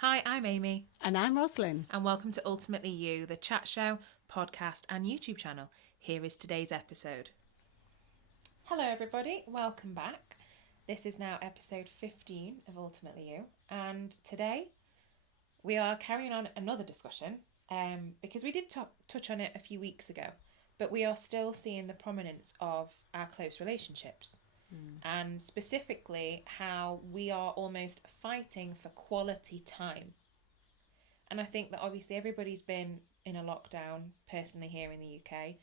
Hi, I'm Amy. And I'm Rosalind. And welcome to Ultimately You, the chat show, podcast, and YouTube channel. Here is today's episode. Hello, everybody. Welcome back. This is now episode 15 of Ultimately You. And today we are carrying on another discussion because we did touch on it a few weeks ago, but we are still seeing the prominence of our close relationships. And specifically how we are almost fighting for quality time. And I think that obviously everybody's been in a lockdown, personally here in the UK,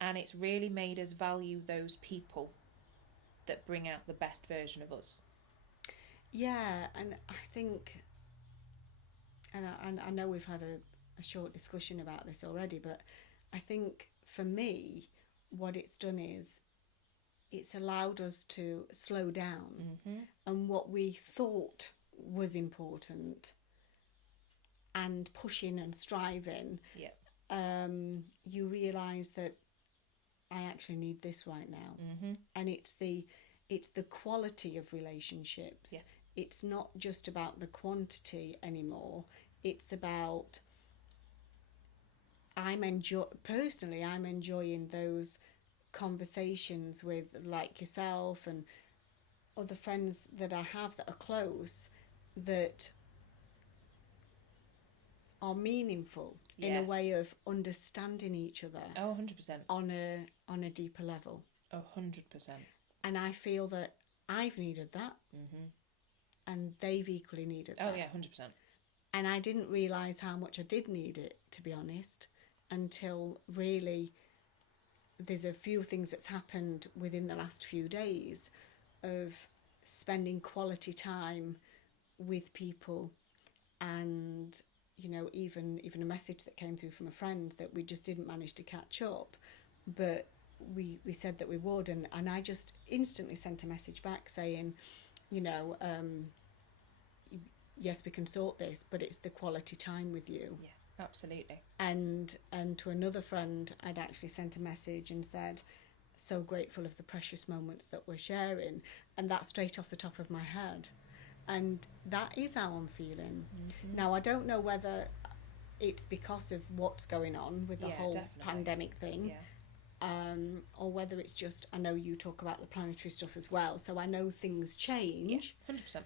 and it's really made us value those people that bring out the best version of us. Yeah, and I think, and I know we've had a short discussion about this already, but I think for me, what it's done is it's allowed us to slow down, and what we thought was important and pushing and striving, you realise that I actually need this right now. And it's the quality of relationships. It's not just about the quantity anymore. It's about I'm enjoying those conversations with, like, yourself and other friends that I have that are close, that are meaningful in a way of understanding each other. 100%. On a deeper level. 100%. And I feel that I've needed that, and they've equally needed that. Oh yeah, 100%. And I didn't realise how much I did need it, to be honest, until really there's a few things that's happened within the last few days of spending quality time with people. And even a message that came through from a friend that we just didn't manage to catch up, but we said that we would, and I just instantly sent a message back saying, yes, we can sort this, but it's the quality time with you. Yeah, absolutely. And to another friend, I'd actually sent a message and said, so grateful of the precious moments that we're sharing, and that's straight off the top of my head. And that is how I'm feeling. Now, I don't know whether it's because of what's going on with the whole pandemic thing, or whether it's just, I know you talk about the planetary stuff as well, so I know things change. 100%.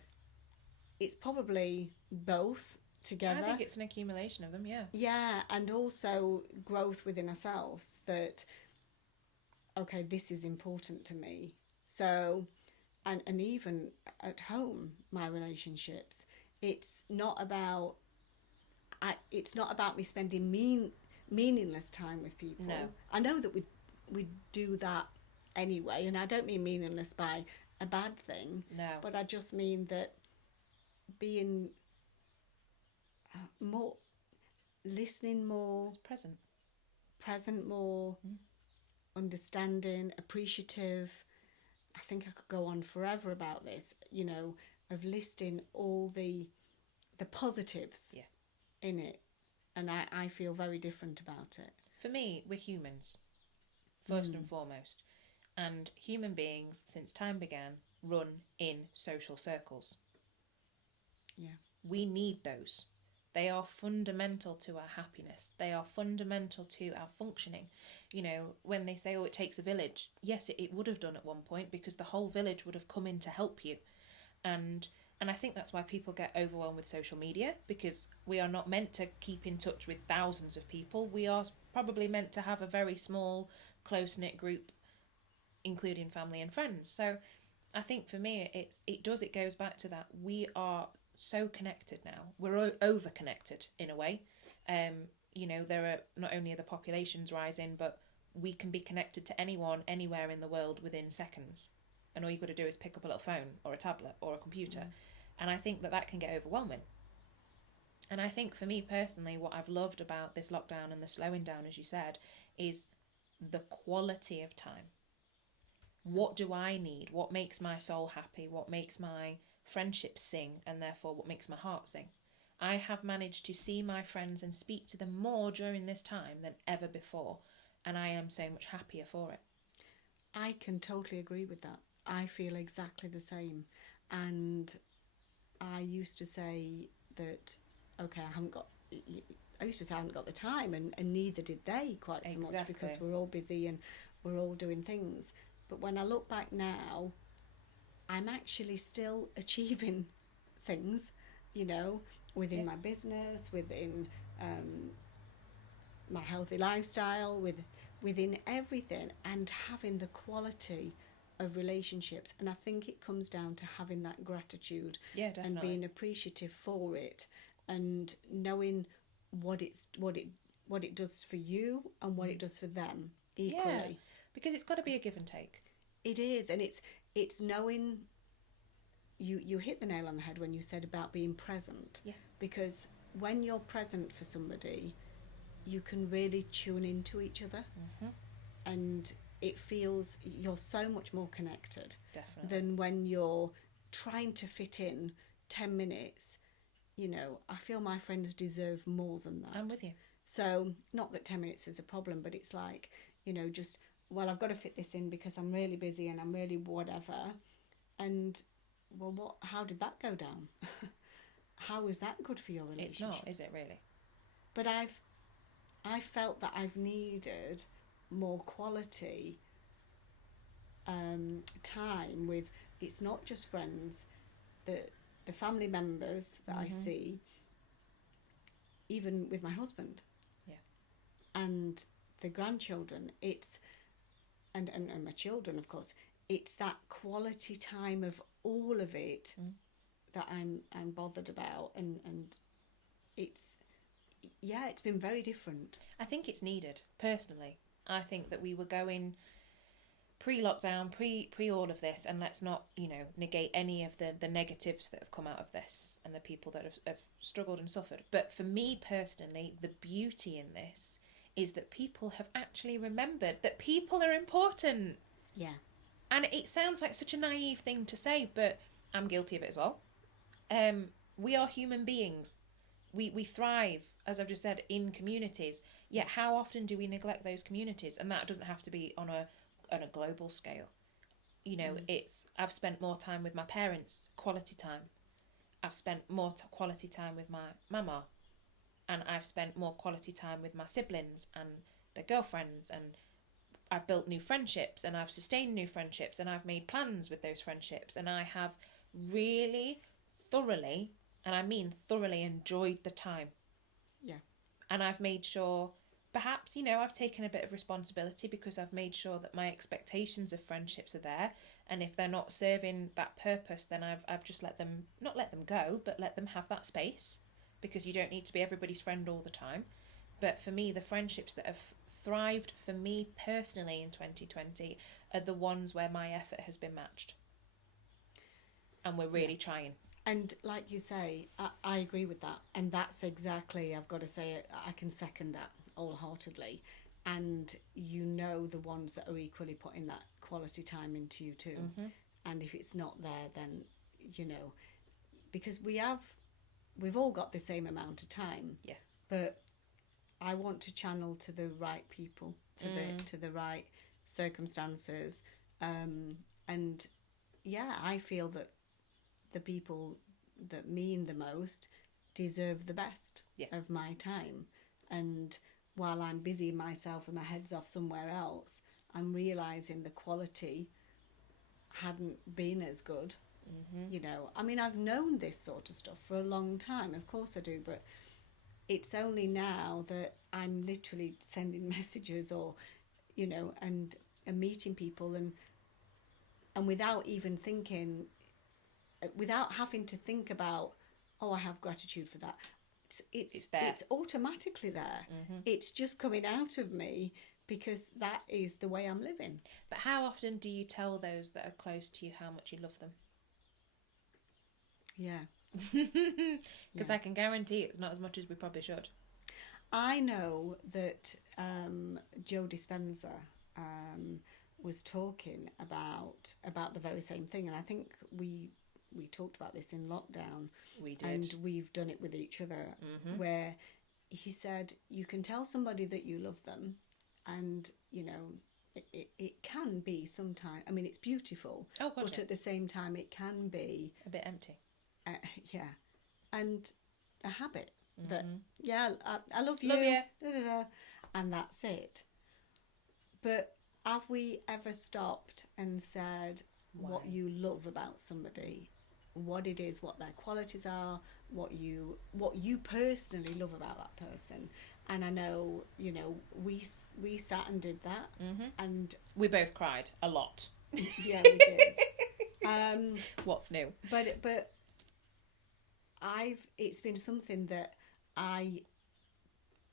It's probably both together. I think it's an accumulation of them, Yeah, and also growth within ourselves, that, okay, this is important to me. So, and even at home, my relationships, it's not about me spending meaningless time with people. No. I know that we do that anyway, and I don't mean meaningless by a bad thing. No. But I just mean that being more, listening more, present more, understanding, appreciative. I think I could go on forever about this, of listing all the positives in it, and I feel very different about it. For me, we're humans, first and foremost, and human beings, since time began, run in social circles. Yeah. We need those. They are fundamental to our happiness. They are fundamental to our functioning. When they say, it takes a village, yes, it would have done at one point, because the whole village would have come in to help you. And I think that's why people get overwhelmed with social media, because we are not meant to keep in touch with thousands of people. We are probably meant to have a very small, close-knit group, including family and friends. So I think for me, it goes back to that. We are so connected now. We're over-connected in a way. There are not only are the populations rising, but we can be connected to anyone, anywhere in the world within seconds. And all you've got to do is pick up a little phone or a tablet or a computer. And I think that can get overwhelming. And I think for me personally, what I've loved about this lockdown and the slowing down, as you said, is the quality of time. What do I need? What makes my soul happy? What makes my friendships sing, and therefore what makes my heart sing? I have managed to see my friends and speak to them more during this time than ever before, and I am so much happier for it. I can totally agree with that. I feel exactly the same. And I used to say that okay, I used to say I haven't got the time, and neither did they quite so much, because we're all busy and we're all doing things. But when I look back now, I'm actually still achieving things, you know, within my business, within my healthy lifestyle, within everything, and having the quality of relationships. And I think it comes down to having that gratitude, and being appreciative for it, and knowing what it does for you and what it does for them equally. Yeah, because it's got to be a give and take. It is, and it's knowing. You hit the nail on the head when you said about being present. Yeah. Because when you're present for somebody, you can really tune into each other, and it feels you're so much more connected. Definitely. Than when you're trying to fit in 10 minutes. You know, I feel my friends deserve more than that. I'm with you. So, not that 10 minutes is a problem, but it's like, you know, just, well, I've got to fit this in because I'm really busy and I'm really whatever. And, well, how did that go down? How is that good for your relationship? It's not, is it really? But I felt that I've needed more quality time with, it's not just friends, the family members that I see, even with my husband. Yeah. And the grandchildren, and my children, of course, it's that quality time of all of it that I'm bothered about, and it's been very different. I think it's needed, personally. I think that we were going pre-lockdown, pre all of this, and let's not, negate any of the negatives that have come out of this and the people that have struggled and suffered. But for me personally, the beauty in this is that people have actually remembered that people are important. Yeah. And it sounds like such a naive thing to say, but I'm guilty of it as well. We are human beings. We thrive, as I've just said, in communities. Yet how often do we neglect those communities? And that doesn't have to be on a global scale. I've spent more time with my parents, quality time. I've spent more quality time with my mama, and I've spent more quality time with my siblings and their girlfriends, and I've built new friendships, and I've sustained new friendships, and I've made plans with those friendships, and I have really thoroughly, and I mean thoroughly, enjoyed the time. Yeah. And I've made sure, perhaps, I've taken a bit of responsibility, because I've made sure that my expectations of friendships are there, and if they're not serving that purpose, then I've just not let them go, but let them have that space, because you don't need to be everybody's friend all the time. But for me, the friendships that have thrived for me personally in 2020 are the ones where my effort has been matched, and we're really trying. And like you say, I agree with that, and that's exactly, I've got to say it, I can second that wholeheartedly. And the ones that are equally putting that quality time into you too. And if it's not there, then because we've all got the same amount of time, but I want to channel to the right people, to the right circumstances, and I feel that the people that mean the most deserve the best of my time. And while I'm busy myself and my head's off somewhere else, I'm realising the quality hadn't been as good. I mean, I've known this sort of stuff for a long time, of course I do, but it's only now that I'm literally sending messages or, and meeting people and without even thinking, without having to think about, I have gratitude for that. It's there. It's automatically there. It's just coming out of me because that is the way I'm living. But how often do you tell those that are close to you how much you love them? Yeah. Because I can guarantee it's not as much as we probably should. I know that Joe Dispenza was talking about the very same thing, and I think we talked about this in lockdown. We did. And we've done it with each other, where he said you can tell somebody that you love them, and it can be sometimes, I mean, it's beautiful, but at the same time it can be a bit empty. And a habit. that, yeah, I love you, Love you. da, da, da, and that's it. But have we ever stopped and said what Why? you love about somebody, what it is, what their qualities are, what you personally love about that person? And I know, you know, we sat and did that, and We both cried a lot. yeah, we did. What's new? But it's been something that I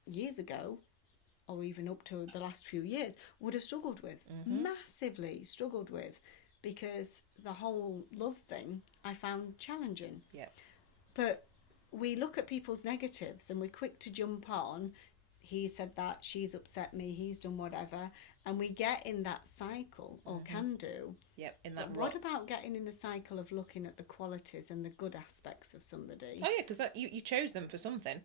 years ago, or even up to the last few years, would have struggled with, massively struggled with, because the whole love thing I found challenging. Yeah. But we look at people's negatives and we're quick to jump on. He said that, she's upset me, he's done whatever, and we get in that cycle, or can do. Yep, in that But what about getting in the cycle of looking at the qualities and the good aspects of somebody? Oh yeah, because that you chose them for something.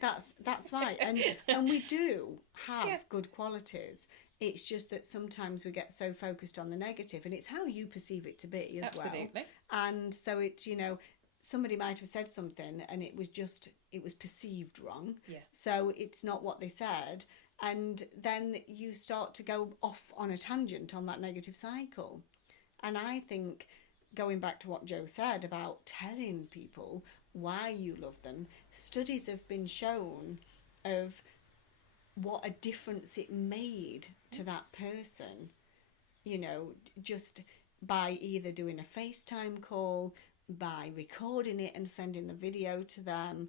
That's right, and we do have Yeah. good qualities. It's just that sometimes we get so focused on the negative, and it's how you perceive it to be as Absolutely. well. And so it's, you know, somebody might have said something and it was perceived wrong. Yeah. So it's not what they said, and then you start to go off on a tangent on that negative cycle. And I think, going back to what Joe said about telling people why you love them, studies have been shown of what a difference it made to that person, you know, just by either doing a FaceTime call, by recording it and sending the video to them,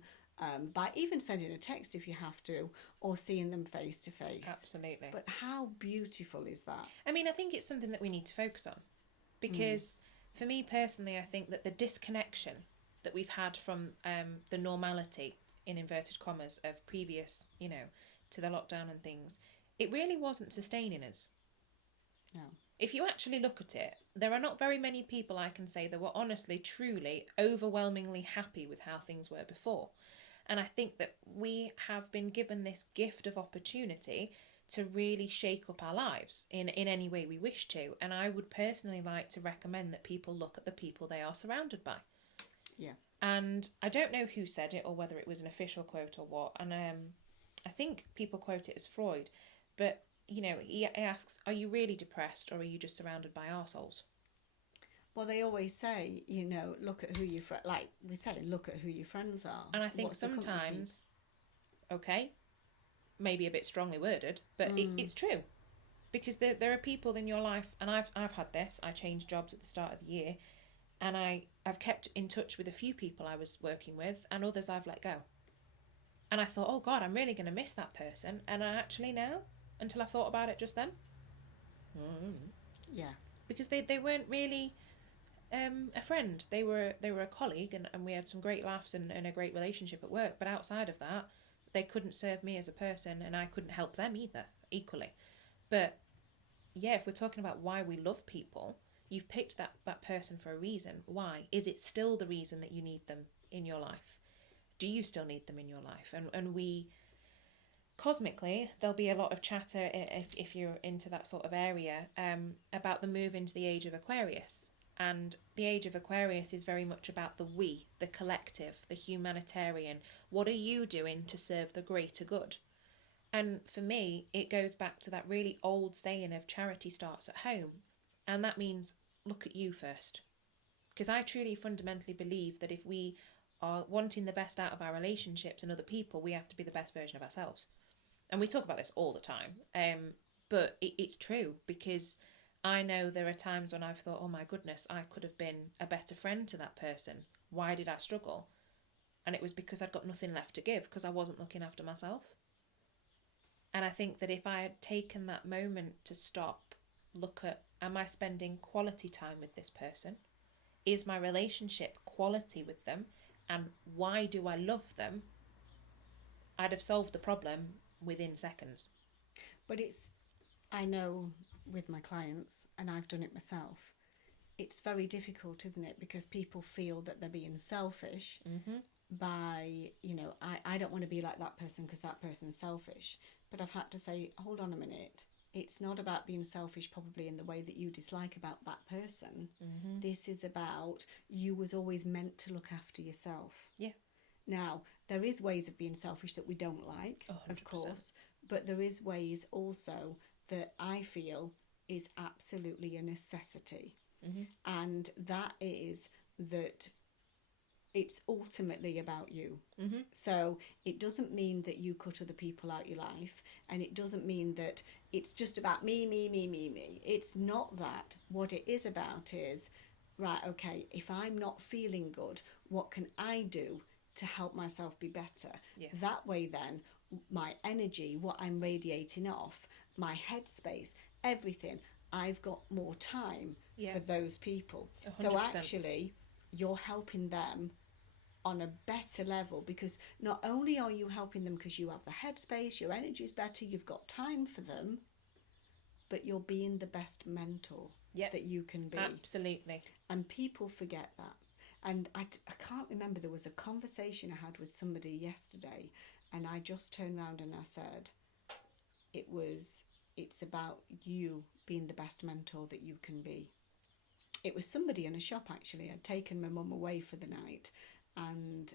by even sending a text if you have to, or seeing them face to face. Absolutely. But how beautiful is that? I mean, I think it's something that we need to focus on, because for me personally, I think that the disconnection that we've had from the normality, in inverted commas, of previous, you know, to the lockdown and things, it really wasn't sustaining us. No. If you actually look at it, there are not very many people I can say that were honestly, truly, overwhelmingly happy with how things were before. And I think that we have been given this gift of opportunity to really shake up our lives in any way we wish to. And I would personally like to recommend that people look at the people they are surrounded by. Yeah. And I don't know who said it or whether it was an official quote or what. And I think people quote it as Freud. But, you know, he asks, are you really depressed, or are you just surrounded by arseholes? Well, they always say, you know, look at who your like we say, look at who your friends are. And I think What's the company keep? sometimes, okay, maybe a bit strongly worded, but it's true. Because there are people in your life, and I've had this. I changed jobs at the start of the year, and I've kept in touch with a few people I was working with, and others I've let go. And I thought, oh God, I'm really going to miss that person. And I actually now, until I thought about it just then, Yeah. because they weren't really a friend. They were a colleague, and we had some great laughs and a great relationship at work. But outside of that, they couldn't serve me as a person, and I couldn't help them either, equally. But yeah, if we're talking about why we love people, you've picked that person for a reason. Why? Is it still the reason that you need them in your life? Do you still need them in your life? And we, cosmically, there'll be a lot of chatter, if you're into that sort of area, about the move into the age of Aquarius. And the age of Aquarius is very much about the we, the collective, the humanitarian. What are you doing to serve the greater good? And for me, it goes back to that really old saying of charity starts at home. And that means look at you first. Because I truly fundamentally believe that if we are wanting the best out of our relationships and other people, we have to be the best version of ourselves. And we talk about this all the time. But it's true, because I know there are times when I've thought, oh my goodness, I could have been a better friend to that person. Why did I struggle? And it was because I'd got nothing left to give, because I wasn't looking after myself. And I think that if I had taken that moment to stop, look at, am I spending quality time with this person? Is my relationship quality with them? And why do I love them? I'd have solved the problem within seconds. But I know with my clients, and I've done it myself, it's very difficult, isn't it? Because people feel that they're being selfish by, you know, I don't want to be like that person because that person's selfish. But I've had to say, hold on a minute. It's not about being selfish probably in the way that you dislike about that person. This is about, you was always meant to look after yourself. Yeah. Now, there is ways of being selfish that we don't like, 100%. of course, but there is ways also that I feel is absolutely a necessity. And that is that it's ultimately about you. So it doesn't mean that you cut other people out your life, and it doesn't mean that it's just about me, me, me, me, me. It's not that. What it is about is, right, okay, if I'm not feeling good, what can I do to help myself be better? Yeah. That way then, my energy, what I'm radiating off, my headspace, everything, I've got more time for those people. 100%. So actually, you're helping them on a better level, because not only are you helping them because you have the headspace, your energy is better, you've got time for them, but you're being the best mentor that you can be. Absolutely. And people forget that. And I can't remember, there was a conversation I had with somebody yesterday, and I just turned around and I said, it's about you being the best mentor that you can be. It was somebody in a shop, actually. I'd taken my mum away for the night, and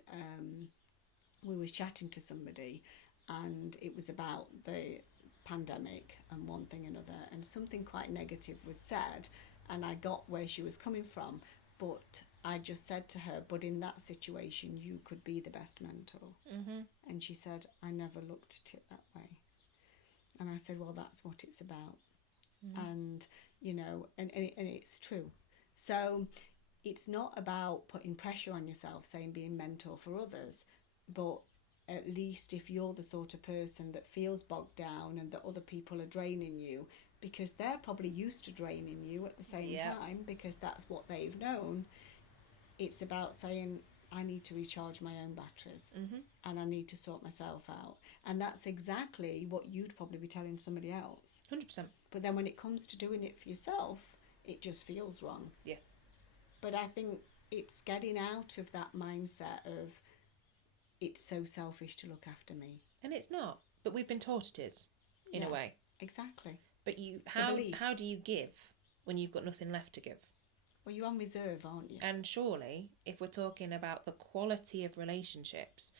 we was chatting to somebody, and it was about the pandemic and one thing another, and something quite negative was said, and I got where she was coming from, but I just said to her, but in that situation you could be the best mentor. And she said, I never looked at it that way. And I said, well, that's what it's about. And you know, and it's true. So it's not about putting pressure on yourself, saying being mentor for others, but at least if you're the sort of person that feels bogged down and that other people are draining you, because they're probably used to draining you at the same time, because that's what they've known, it's about saying, I need to recharge my own batteries, and I need to sort myself out. And that's exactly what you'd probably be telling somebody else. 100%. But then when it comes to doing it for yourself, it just feels wrong. Yeah. But I think it's getting out of that mindset of, it's so selfish to look after me. And it's not. But we've been taught it is, in a way. Exactly. But how do you give when you've got nothing left to give? Well, you're on reserve, aren't you? And surely, if we're talking about the quality of relationships,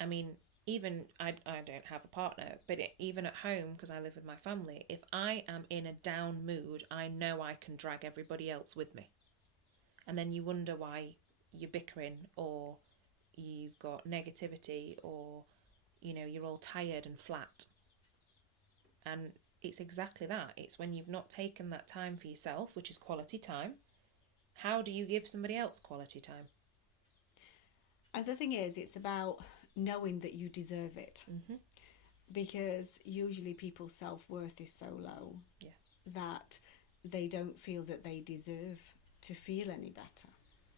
I mean, even I don't have a partner, but even at home, because I live with my family, if I am in a down mood, I know I can drag everybody else with me. And then you wonder why you're bickering, or you've got negativity, or, you know, you're all tired and flat. And it's exactly that. It's when you've not taken that time for yourself, which is quality time. How do you give somebody else quality time? And the thing is, it's about knowing that you deserve it. Because usually people's self-worth is so low that they don't feel that they deserve to feel any better,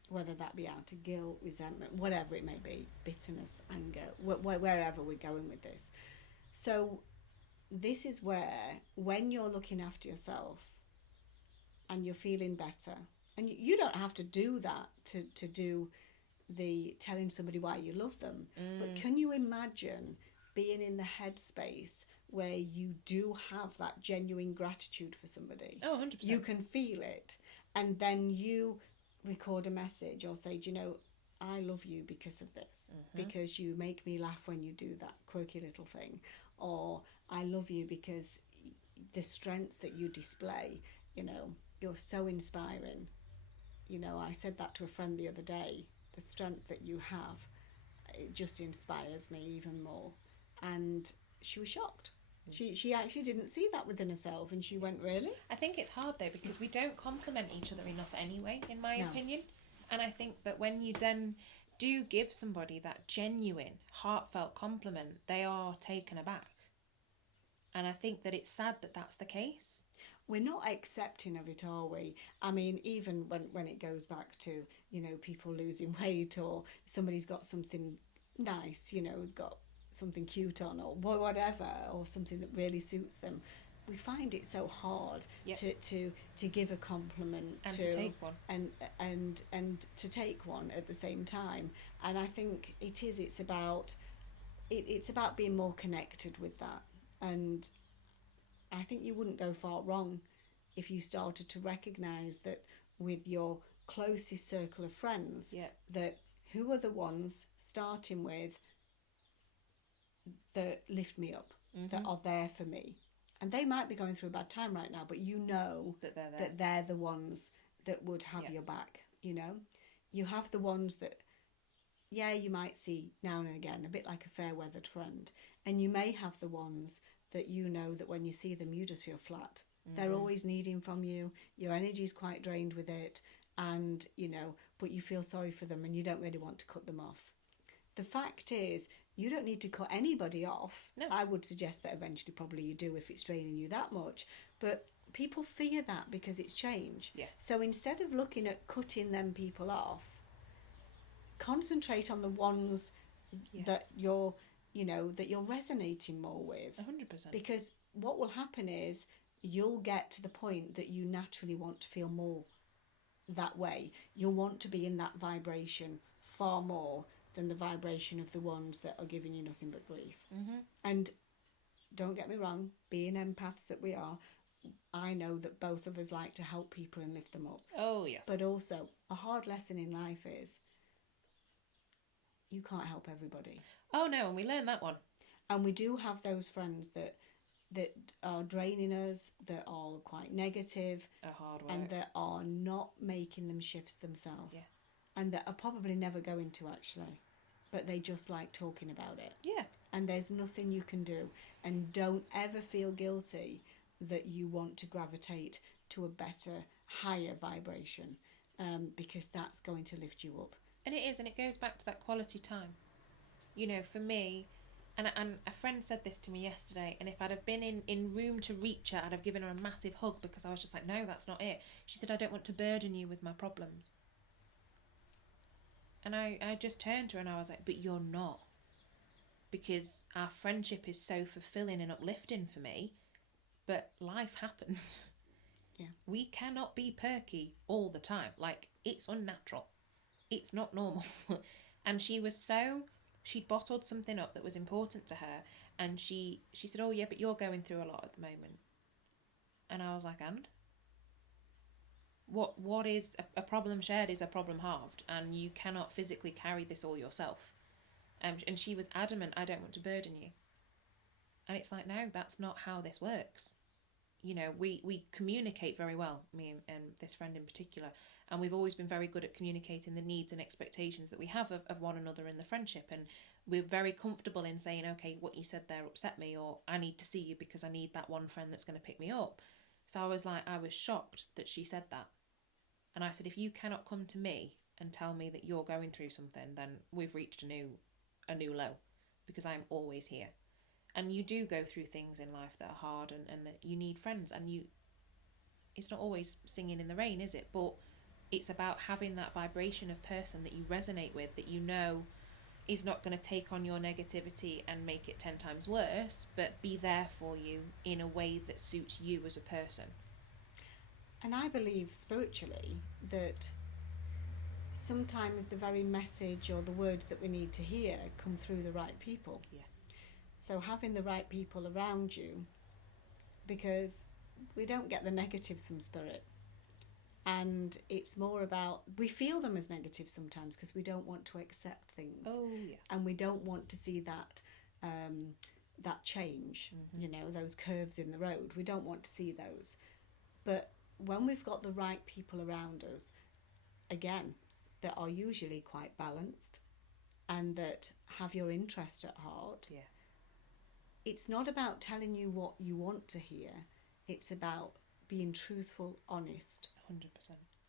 whether that be out of guilt, resentment, whatever it may be, bitterness, anger, wherever we're going with this. So this is where, when you're looking after yourself and you're feeling better, and you don't have to do that to do the telling somebody why you love them, but can you imagine being in the headspace where you do have that genuine gratitude for somebody? Oh, 100%. You can feel it, and then you record a message or say, do you know, I love you because of this, because you make me laugh when you do that quirky little thing, or I love you because the strength that you display, you know, you're so inspiring. You know, I said that to a friend the other day, the strength that you have, it just inspires me even more. And she was shocked. She actually didn't see that within herself, and she went, really? I think it's hard though, because we don't compliment each other enough anyway, in my opinion. And I think that when you then do give somebody that genuine, heartfelt compliment, they are taken aback. And I think that it's sad that that's the case. We're not accepting of it, are we? I mean, even when it goes back to, you know, people losing weight, or somebody's got something nice, you know, got something cute on, or whatever, or something that really suits them, we find it so hard to give a compliment, and to take one, and to take one at the same time. And I think it's about being more connected with that. And I think you wouldn't go far wrong if you started to recognise that with your closest circle of friends, that who are the ones, starting with that lift me up, that are there for me. And they might be going through a bad time right now, but you know that they're there. that they're the ones that would have your back, you know. You have the ones that, yeah, you might see now and again, a bit like a fair-weathered friend. And you may have the ones that you know that when you see them, you just feel flat. They're always needing from you. Your energy's quite drained with it. And, you know, but you feel sorry for them and you don't really want to cut them off. The fact is, you don't need to cut anybody off. No. I would suggest that eventually probably you do if it's draining you that much. But people fear that because it's change. Yeah. So instead of looking at cutting them people off, concentrate on the ones that you're, you know, that you're resonating more with. 100%. Because what will happen is you'll get to the point that you naturally want to feel more that way. You'll want to be in that vibration far more than the vibration of the ones that are giving you nothing but grief. And don't get me wrong, being empaths that we are, I know that both of us like to help people and lift them up. Oh, yes. But also, a hard lesson in life is you can't help everybody. Oh, no, and we learned that one. And we do have those friends that are draining us, that are quite negative, hard work. and that are not making them shifts themselves. Yeah. And that are probably never going to, actually. But they just like talking about it. Yeah. And there's nothing you can do. And don't ever feel guilty that you want to gravitate to a better, higher vibration, because that's going to lift you up. And it is, and it goes back to that quality time. You know, for me, and a friend said this to me yesterday, and if I'd have been in room to reach her, I'd have given her a massive hug because I was just like, no, that's not it. She said, I don't want to burden you with my problems. And I just turned to her and I was like, but you're not. Because our friendship is so fulfilling and uplifting for me, but life happens. Yeah. We cannot be perky all the time. Like, it's unnatural. It's not normal. And she'd bottled something up that was important to her, and she said, oh yeah, but you're going through a lot at the moment. And I was like, and? What is a problem shared is a problem halved, and you cannot physically carry this all yourself. And she was adamant, I don't want to burden you. And it's like, no, that's not how this works. You know, we communicate very well, me and this friend in particular, and we've always been very good at communicating the needs and expectations that we have of one another in the friendship, and we're very comfortable in saying, okay, what you said there upset me, or I need to see you because I need that one friend that's going to pick me up. So I was shocked that she said that. And I said, if you cannot come to me and tell me that you're going through something, then we've reached a new low, because I'm always here. And you do go through things in life that are hard, and that you need friends, and it's not always singing in the rain, is it? But it's about having that vibration of person that you resonate with, that you know is not going to take on your negativity and make it 10 times worse, but be there for you in a way that suits you as a person. And I believe spiritually that sometimes the very message or the words that we need to hear come through the right people. Yeah. So having the right people around you, because we don't get the negatives from spirit. And it's more about, we feel them as negative sometimes because we don't want to accept things. Oh, yes. And we don't want to see that change, you know, those curves in the road. We don't want to see those. But when we've got the right people around us, again, that are usually quite balanced and that have your interest at heart, yeah, it's not about telling you what you want to hear. It's about being truthful, honest. 100%.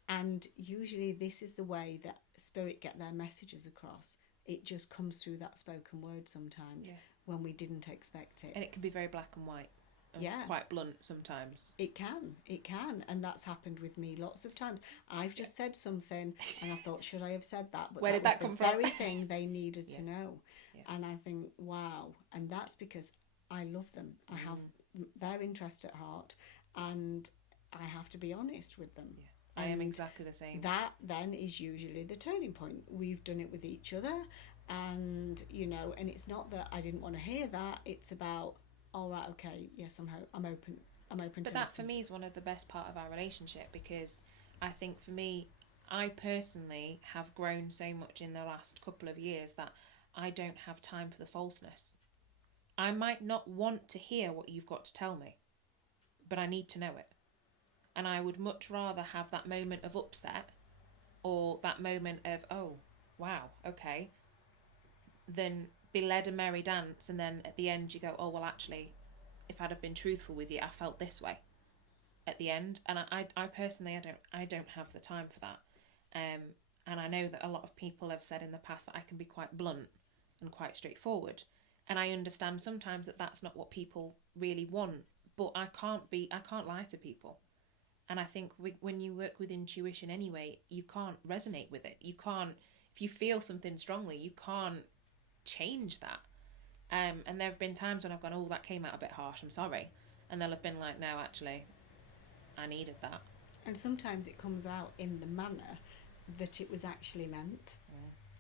And usually this is the way that spirit get their messages across. It just comes through that spoken word sometimes, when we didn't expect it. And it can be very black and white. And quite blunt sometimes. It can. And that's happened with me lots of times. I've just said something and I thought, should I have said that? But where did that come from? The very thing they needed to know. Yeah. And I think, wow. And that's because I love them. I have their interest at heart, and I have to be honest with them. Yeah. I am exactly the same. That then is usually the turning point. We've done it with each other, and you know, and it's not that I didn't want to hear that. It's about, all right, okay, yes, I'm open. I'm open. But to that listen. for me is one of the best part of our relationship, because I think for me, I personally have grown so much in the last couple of years that I don't have time for the falseness. I might not want to hear what you've got to tell me, but I need to know it. And I would much rather have that moment of upset or that moment of, oh, wow, okay, than be led a merry dance and then at the end you go, oh, well, actually, if I'd have been truthful with you, I felt this way at the end. And I personally, I don't have the time for that. And I know that a lot of people have said in the past that I can be quite blunt and quite straightforward. And I understand sometimes that that's not what people really want, but I can't lie to people. And I think when you work with intuition anyway, you can't resonate with it. You can't, if you feel something strongly, you can't change that. And there have been times when I've gone, oh, that came out a bit harsh, I'm sorry. And they'll have been like, no, actually, I needed that. And sometimes it comes out in the manner that it was actually meant.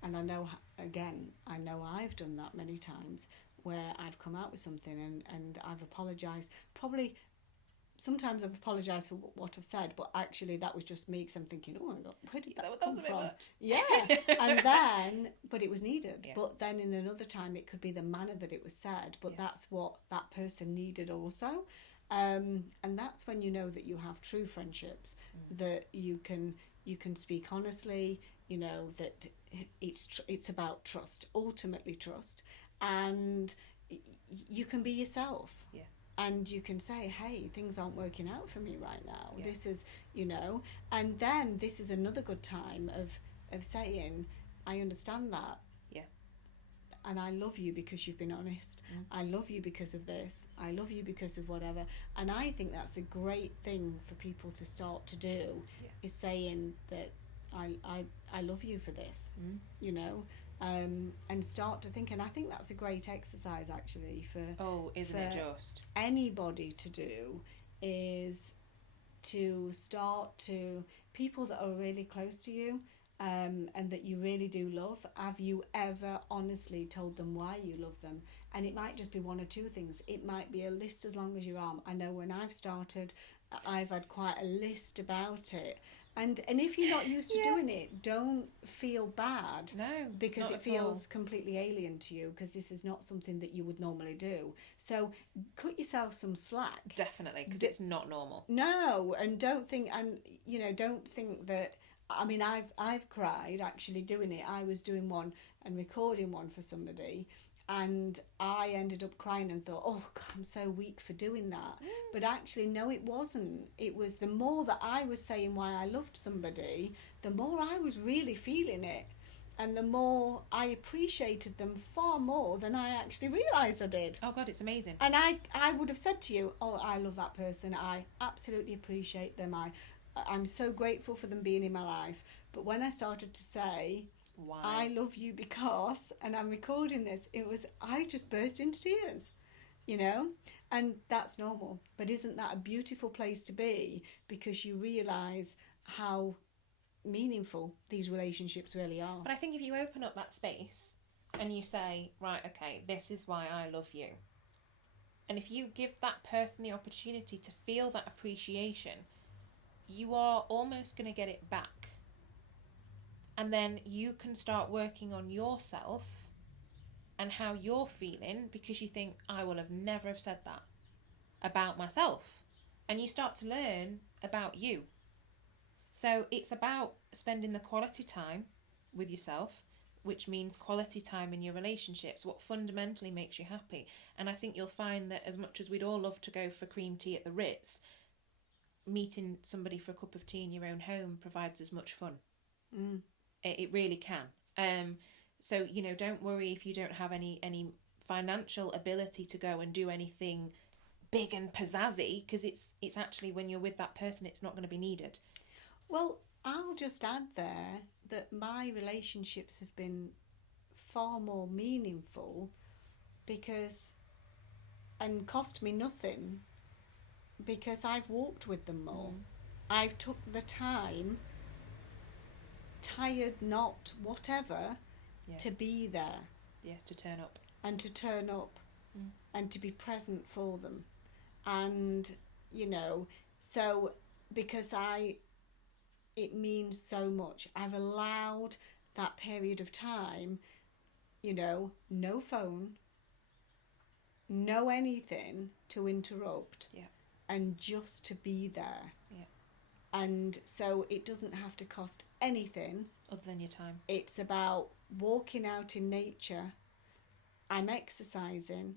And I know, again, I know I've done that many times where I've come out with something and I've apologised. Probably sometimes I've apologised for what I've said, but actually that was just me because I'm thinking, oh my God, where did that come from? Yeah. And then, but it was needed. Yeah. But then in another time, it could be the manner that it was said, but that's what that person needed also. And that's when you know that you have true friendships, that you can speak honestly, you know, that it's about trust, ultimately trust, and you can be yourself. Yeah. And you can say, hey, things aren't working out for me right now. Yeah. This is, you know, and then this is another good time of saying, I understand that. Yeah. And I love you because you've been honest. I love you because of this. I love you because of whatever. And I think that's a great thing for people to start to do, is saying that I love you for this, you know. And start to think, and I think that's a great exercise actually for isn't it just anybody to do, is to start to people that are really close to you, and that you really do love. Have you ever honestly told them why you love them? And it might just be one or two things. It might be a list as long as your arm. I know when I've started, I've had quite a list about it. And if you're not used to doing it, don't feel bad. No, because it feels completely alien to you, because this is not something that you would normally do. So cut yourself some slack. Definitely, because it's not normal. No, and don't think that. I mean, I've cried actually doing it. I was doing one and recording one for somebody, and I ended up crying and thought, oh God, I'm so weak for doing that. But actually, no, it wasn't. It was the more that I was saying why I loved somebody, the more I was really feeling it. And the more I appreciated them far more than I actually realised I did. Oh God, it's amazing. And I would have said to you, oh, I love that person. I absolutely appreciate them. I'm so grateful for them being in my life. But when I started to say, why? I love you because, and I'm recording this, I just burst into tears, you know? And that's normal. But isn't that a beautiful place to be? Because you realise how meaningful these relationships really are. But I think if you open up that space and you say, right, okay, this is why I love you. And if you give that person the opportunity to feel that appreciation, you are almost going to get it back. And then you can start working on yourself and how you're feeling, because you think, I will have never have said that about myself. And you start to learn about you. So it's about spending the quality time with yourself, which means quality time in your relationships, what fundamentally makes you happy. And I think you'll find that as much as we'd all love to go for cream tea at the Ritz, meeting somebody for a cup of tea in your own home provides as much fun. It really can. So, you know, don't worry if you don't have any financial ability to go and do anything big and pizzazzy, because it's actually, when you're with that person, it's not going to be needed. Well, I'll just add there that my relationships have been far more meaningful and cost me nothing, because I've walked with them more. I've took the time, tired, not, whatever, to be there. Yeah, to turn up. And to turn up and to be present for them. And, you know, so because it means so much. I've allowed that period of time, you know, no phone, know anything to interrupt, Yeah. and just to be there. Yeah. And so it doesn't have to cost anything. Other than your time. It's about walking out in nature. I'm exercising.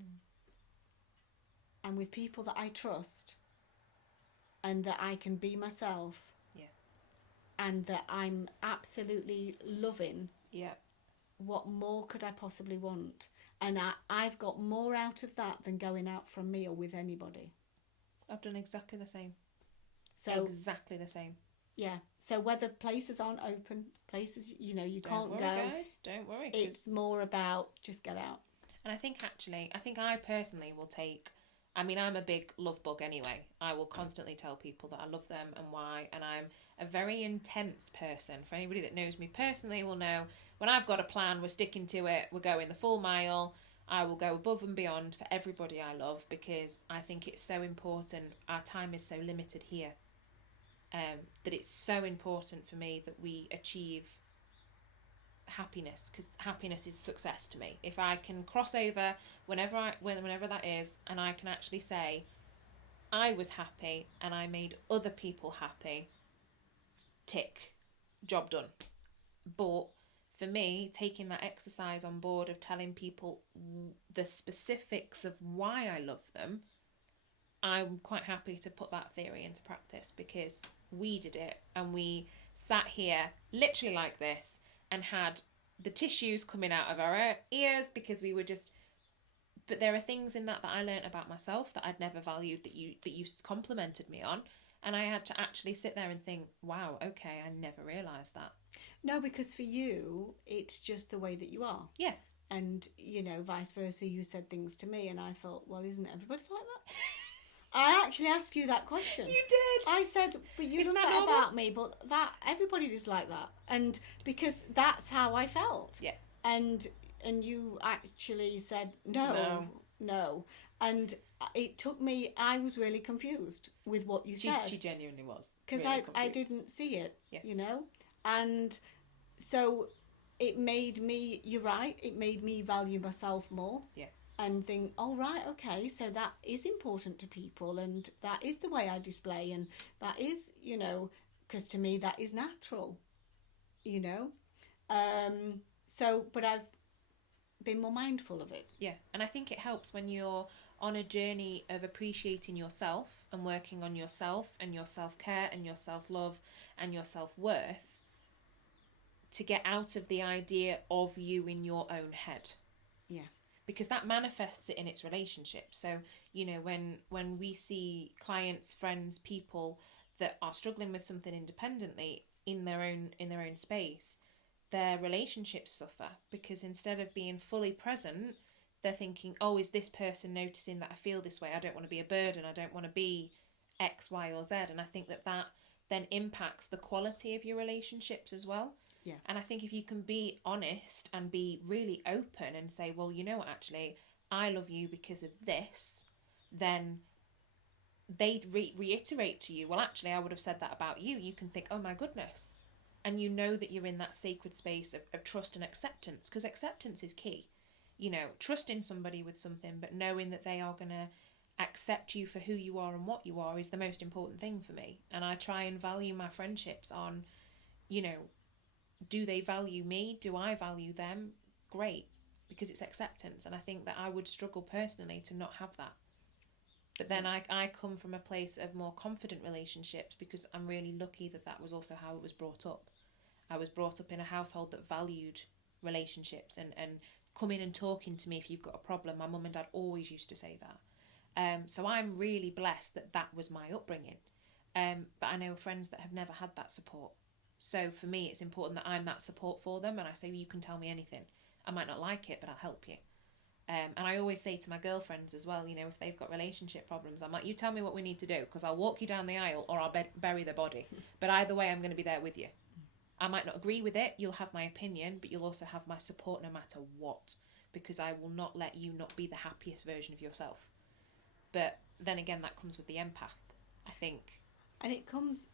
I'm with people that I trust and that I can be myself. Yeah. And that I'm absolutely loving. Yeah. What more could I possibly want? And I've got more out of that than going out for a meal with anybody. I've done exactly the same. So exactly the same. Yeah. So whether places aren't open, places, you know, you can't Don't go. worry, guys. Don't worry. It's more about just get out. And I think I personally will take. I mean, I'm a big love bug anyway. I will constantly tell people that I love them and why. And I'm a very intense person. For anybody that knows me personally will know when I've got a plan, we're sticking to it, we're going the full mile. I will go above and beyond for everybody I love because I think it's so important. Our time is so limited here. That it's so important for me that we achieve happiness, because happiness is success to me. If I can cross over whenever that is, and I can actually say I was happy and I made other people happy, tick, job done. But for me, taking that exercise on board of telling people the specifics of why I love them, I'm quite happy to put that theory into practice because we did it and we sat here literally like this and had the tissues coming out of our ears because we were just. But there are things in that I learned about myself that I'd never valued that you complimented me on, and I had to actually sit there and think, wow, okay, I never realised that. No, because for you, it's just the way that you are. Yeah. And, you know, vice versa, you said things to me and I thought, well, isn't everybody like that? I actually asked you that question. You did. I said, but you love that about me, but that everybody is like that. And because that's how I felt. Yeah. And you actually said, no. And it took me, I was really confused with what you said. She genuinely was. Because really I didn't see it, yeah. You know? And so it made me, you're right, it made me value myself more. Yeah. And think, oh, right, okay, so that is important to people and that is the way I display and that is, you know, because to me that is natural, you know. So, but I've been more mindful of it. Yeah, and I think it helps when you're on a journey of appreciating yourself and working on yourself and your self-care and your self-love and your self-worth to get out of the idea of you in your own head. Yeah. Because that manifests it in its relationship. So, you know, when we see clients, friends, people that are struggling with something independently in their own space, their relationships suffer because instead of being fully present, they're thinking, oh, is this person noticing that I feel this way? I don't want to be a burden. I don't want to be X, Y, or Z. And I think that then impacts the quality of your relationships as well. Yeah. And I think if you can be honest and be really open and say, well, you know what, actually, I love you because of this, then they'd reiterate to you, well, actually, I would have said that about you. You can think, oh my goodness. And you know that you're in that sacred space of trust and acceptance, because acceptance is key. You know, trusting somebody with something, but knowing that they are going to accept you for who you are and what you are is the most important thing for me. And I try and value my friendships on, you know, do they value me? Do I value them? Great, because it's acceptance. And I think that I would struggle personally to not have that. But then I come from a place of more confident relationships because I'm really lucky that was also how I was brought up. I was brought up in a household that valued relationships and coming and talking to me if you've got a problem. My mum and dad always used to say that. So I'm really blessed that was my upbringing. But I know friends that have never had that support. So for me, it's important that I'm that support for them. And I say, well, you can tell me anything. I might not like it, but I'll help you. And I always say to my girlfriends as well, you know, if they've got relationship problems, I'm like, you tell me what we need to do, because I'll walk you down the aisle or I'll bury the body. But either way, I'm going to be there with you. I might not agree with it. You'll have my opinion, but you'll also have my support no matter what, because I will not let you not be the happiest version of yourself. But then again, that comes with the empath, I think. And it comes,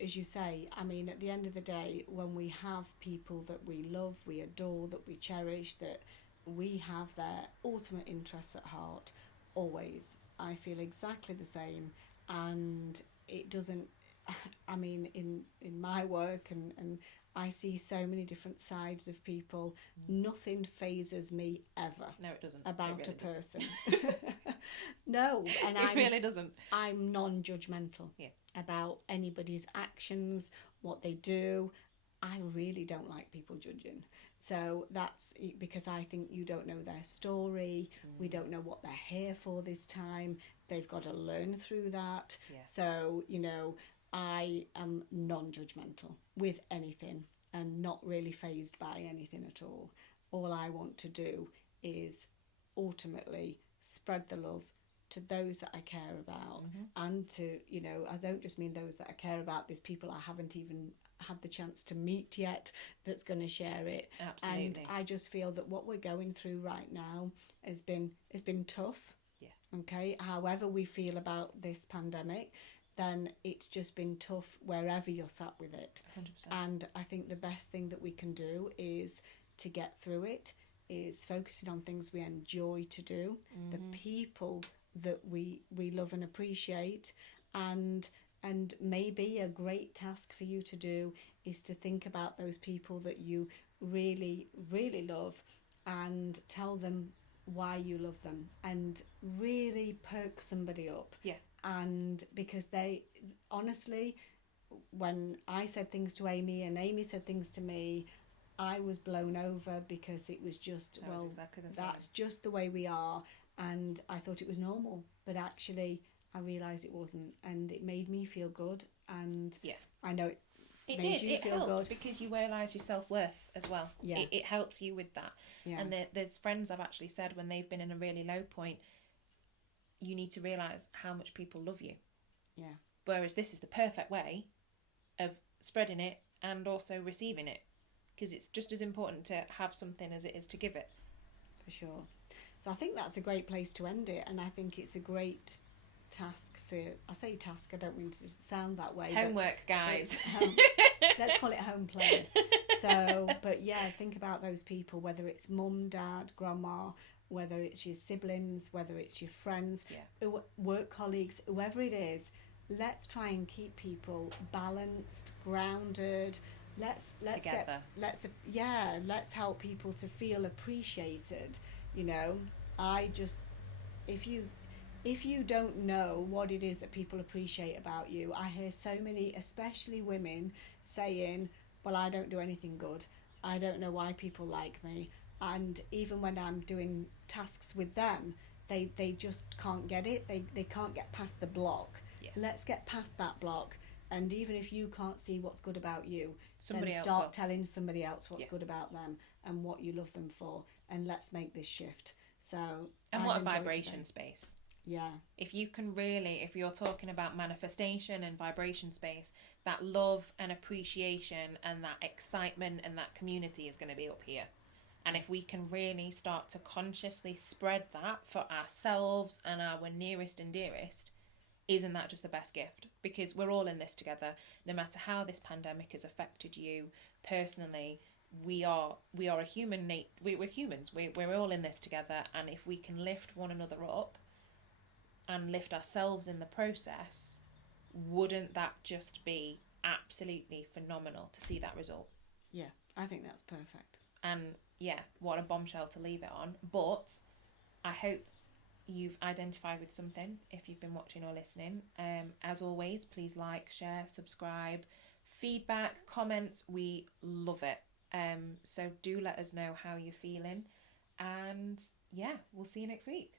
as you say, I mean, at the end of the day, when we have people that we love, we adore, that we cherish, that we have their ultimate interests at heart always. I feel exactly the same, and it doesn't. I mean, in my work, and I see so many different sides of people. Nothing phases me ever. No, it doesn't. About it really a person. No, and it really doesn't. I'm non-judgmental about anybody's actions, what they do. I really don't like people judging. So that's because I think you don't know their story. We don't know what they're here for this time. They've got to learn through that. Yeah. So, I am non-judgmental with anything and not really fazed by anything at all. All I want to do is ultimately spread the love to those that I care about, and to, I don't just mean those that I care about. There's people I haven't even had the chance to meet yet that's going to share it. Absolutely. And I just feel that what we're going through right now has been tough. Yeah. Okay. However we feel about this pandemic, then it's just been tough wherever you're sat with it. 100%. And I think the best thing that we can do is to get through it, is focusing on things we enjoy to do, the people that we love and appreciate, and maybe a great task for you to do is to think about those people that you really, really love and tell them why you love them, and really perk somebody up. Yeah. And because they, honestly, when I said things to Amy and Amy said things to me, I was blown over, because it was just, exactly that's just the way we are. And I thought it was normal, but actually I realised it wasn't, and it made me feel good. And I know it made did. you It feel helps good, because you realise your self-worth as well. Yeah. It helps you with that. Yeah. And there's friends I've actually said, when they've been in a really low point, you need to realise how much people love you. Yeah. Whereas this is the perfect way of spreading it and also receiving it, because it's just as important to have something as it is to give it. For sure. So I think that's a great place to end it, and I think it's a great task for, I say task, I don't mean to sound that way. Homework, guys. Let's call it home play. So, but yeah, think about those people, whether it's mum, dad, grandma, whether it's your siblings, whether it's your friends, work colleagues, whoever it is. Let's try and keep people balanced, grounded. Let's Together. Let's help people to feel appreciated. I just, if you don't know what it is that people appreciate about you, I hear so many, especially women, saying, well, I don't do anything good. I don't know why people like me. And even when I'm doing tasks with them, they just can't get it. They can't get past the block. Yeah. Let's get past that block. And even if you can't see what's good about you, somebody then else start will. telling somebody else what's good about them and what you love them for. And let's make this shift. So, and what a vibration space. Yeah. If you can really, if you're talking about manifestation and vibration space, that love and appreciation and that excitement and that community is going to be up here. And if we can really start to consciously spread that for ourselves and our nearest and dearest, isn't that just the best gift? Because we're all in this together. No matter how this pandemic has affected you personally, we are a human. We're humans. We're all in this together. And if we can lift one another up and lift ourselves in the process, wouldn't that just be absolutely phenomenal to see that result? Yeah, I think that's perfect. And yeah, what a bombshell to leave it on. But I hope you've identified with something if you've been watching or listening. As always, please like, share, subscribe, feedback, comments. We love it. So do let us know how you're feeling. And yeah, we'll see you next week.